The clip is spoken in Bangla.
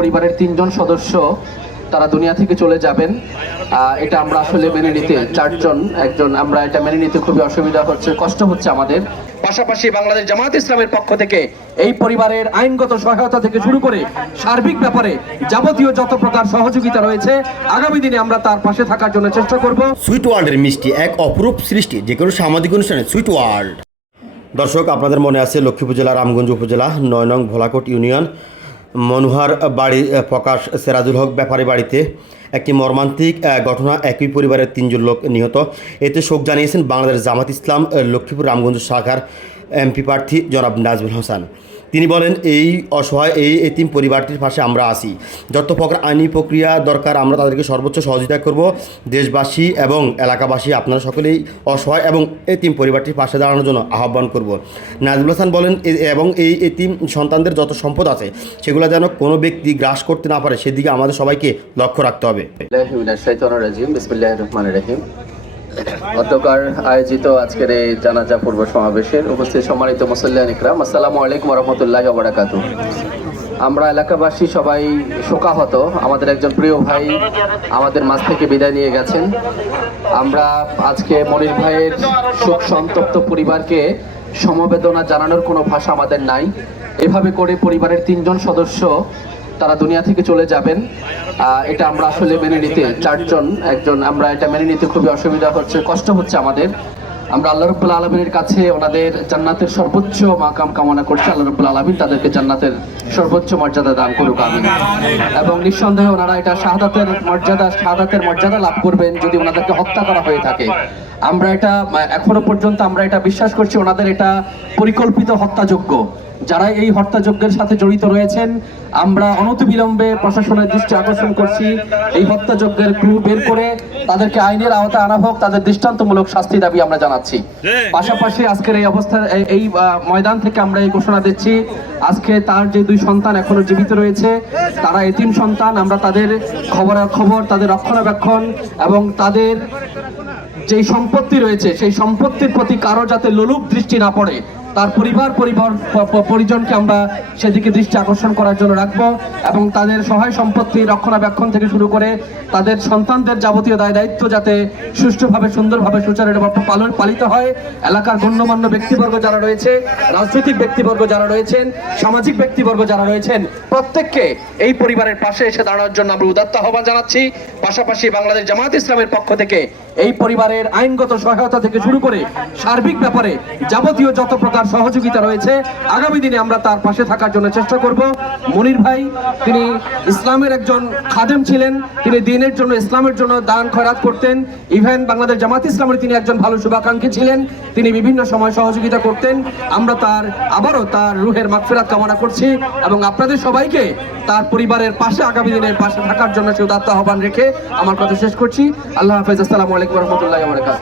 পরিবারের তিনজন সদস্য তারা দুনিয়া থেকে চলে যাবেন। এটা আমরা আসলে মেনে নিতে চারজন, একজন, আমরা এটা মেনে নিতে খুবই অসুবিধা হচ্ছে, কষ্ট হচ্ছে আমাদের। পাশাপাশি বাংলাদেশ জামাত ইসলামের পক্ষ থেকে এই পরিবারের আইনগত সহায়তা থেকে শুরু করে সার্বিক ব্যাপারে যাবতীয় যত প্রকার সহযোগিতা রয়েছে, আগামী দিনে আমরা তার পাশে থাকার জন্য চেষ্টা করব। সুইট ওয়ার্ল্ডের মিষ্টি, এক অপরূপ সৃষ্টি, যে কোনো সামাজিক অনুষ্ঠানে সুইট ওয়ার্ল্ড। দর্শক, আপনাদের মনে আছে লক্ষ্মীপুর জেলা, রামগঞ্জ উপজেলা, নয় নং ভোলাকোট ইউনিয়ন। মনোহার বাড়ি প্রকাশ সেরাজুল হক ব্যাপারী বাড়িতে একটি মর্মান্তিক ঘটনা একই পরিবারের তিনজন লোক নিহত। এতে শোক জানিয়েছেন বাংলাদেশ জামাত ইসলাম লক্ষ্মীপুর রামগঞ্জ শাখার এমপি প্রার্থী জনাব নাজমুল হাসান। তিনি বলেন, এই অসহায়, এই এতিম পরিবারটির পাশে আমরা আসি যত প্রকার আইনি প্রক্রিয়া দরকার, আমরা তাদেরকে সর্বোচ্চ সহযোগিতা করব। দেশবাসী এবং এলাকাবাসী, আপনারা সকলেই অসহায় এবং এতিম পরিবারটির পাশে দাঁড়ানোর জন্য আহ্বান করব। নাজমুল হাসান বলেন এবং এই এতিম সন্তানদের যত সম্পদ আছে, সেগুলো যেন কোনো ব্যক্তি গ্রাস করতে না পারে, সেদিকে আমাদের সবাইকে লক্ষ্য রাখতে হবে। গতকাল আয়োজিত আজকের এই জানাজা পূর্ব সমাবেশের উপস্থিত সম্মানিত মুসল্লিয়ান ইকরাম, আসসালামু আলাইকুম রহমতুল্লাহ আমরা এলাকাবাসী সবাই শোকাহত। আমাদের একজন প্রিয় ভাই আমাদের মাঝ থেকে বিদায় নিয়ে গেছেন। আমরা আজকে মনির ভাইয়ের শোক সন্তপ্ত পরিবারকে সমবেদনা জানানোর কোনো ভাষা আমাদের নাই। এভাবে করে পরিবারের তিনজন সদস্য তারা দুনিয়া থেকে চলে যাবেন। এটা আমরা আসলে মেনে নিতে চারজন, একজন, আমরা এটা মেনে নিতে খুবই অসুবিধা হচ্ছে, কষ্ট হচ্ছে আমাদের। আমরা আল্লাহ রব্বুল আলমিনের কাছে ওনাদের জান্নাতের সর্বোচ্চ মাকাম কামনা করছি। আল্লাহ রব্বুল আলমিন তাদেরকে জান্নাতের সর্বোচ্চ মর্যাদা দান করুক আমি এবং নিঃসন্দেহে ওনারা এটা শাহাদাতের মর্যাদা শাহাদাতের মর্যাদা লাভ করবেন যদি ওনাদেরকে হত্যা করা হয়ে থাকে। আমরা এটা এখনও পর্যন্ত আমরা এটা বিশ্বাস করছি ওনাদের এটা পরিকল্পিত হত্যাযোগ্য যারা এই হত্যাযজ্ঞের সাথে জড়িত রয়েছেন, আমরা অনতিবিলম্বে প্রশাসনের দৃষ্টি আকর্ষণ করছি। এই হত্যাযজ্ঞের ক্লু বের করে তাদেরকে আইনের আওতায় আনা হোক, তাদের দৃষ্টান্তমূলক শাস্তি দাবি আমরা জানাচ্ছি। পাশাপাশি আজকের এই অবস্থা এই- এই ময়দান থেকে আমরা এই ঘোষণা দিচ্ছি আজকে তার যে দুই সন্তান এখনও জীবিত রয়েছে তারা এতিম সন্তান আমরা তাদের খবর খবর তাদের রক্ষণাবেক্ষণ এবং তাদের যেই সম্পত্তি রয়েছে সেই সম্পত্তির প্রতি কারও যাতে লোলুপ দৃষ্টি না পড়ে তার পরিবার পরিবার পরিজনকে আমরা সেদিকে দৃষ্টি আকর্ষণ করার জন্য রাখব এবং তাদের সহায় সম্পত্তি রক্ষণাবেক্ষণ থেকে শুরু করে তাদের সন্তানদের যাবতীয় দায় দায়িত্ব যাতে সুষ্ঠুভাবে, সুন্দরভাবে সুচারুভাবে পালন, পালিত হয়। এলাকার গণ্যমান্য ব্যক্তিবর্গ যারা রয়েছে, রাজনৈতিক ব্যক্তিবর্গ যারা রয়েছেন, সামাজিক ব্যক্তিবর্গ যারা রয়েছেন, প্রত্যেককে এই পরিবারের পাশে এসে দাঁড়ানোর জন্য আমরা উদাত্ত আহ্বান জানাচ্ছি। পাশাপাশি বাংলাদেশ জামাত ইসলামের পক্ষ থেকে এই পরিবারের আইনগত সহায়তা থেকে শুরু করে সার্বিক ব্যাপারে যাবতীয় যত প্রকার সহযোগিতা রয়েছে, আগামী দিনে আমরা তার পাশে থাকার জন্য চেষ্টা করব। মনির ভাই, তিনি ইসলামের একজন খাদেম ছিলেন, তিনি দিনের জন্য, ইসলামের জন্য দান খয়রাত করতেন। ইভেন বাংলাদেশ জামাত ইসলামের তিনি একজন ভালো শুভাকাঙ্ক্ষী ছিলেন, তিনি বিভিন্ন সময় সহযোগিতা করতেন। আমরা তার, আবারও তার রুহের মাগফিরাত কামনা করছি এবং আপনাদের সবাইকে তার পরিবারের পাশে আগামী দিনের পাশে থাকার জন্য সে উদাত্ত আহ্বান রেখে আমার কথা শেষ করছি। আল্লাহ হাফেজ, আসসালামু আলাইকুম। রহমতুল্লাহ বরকাত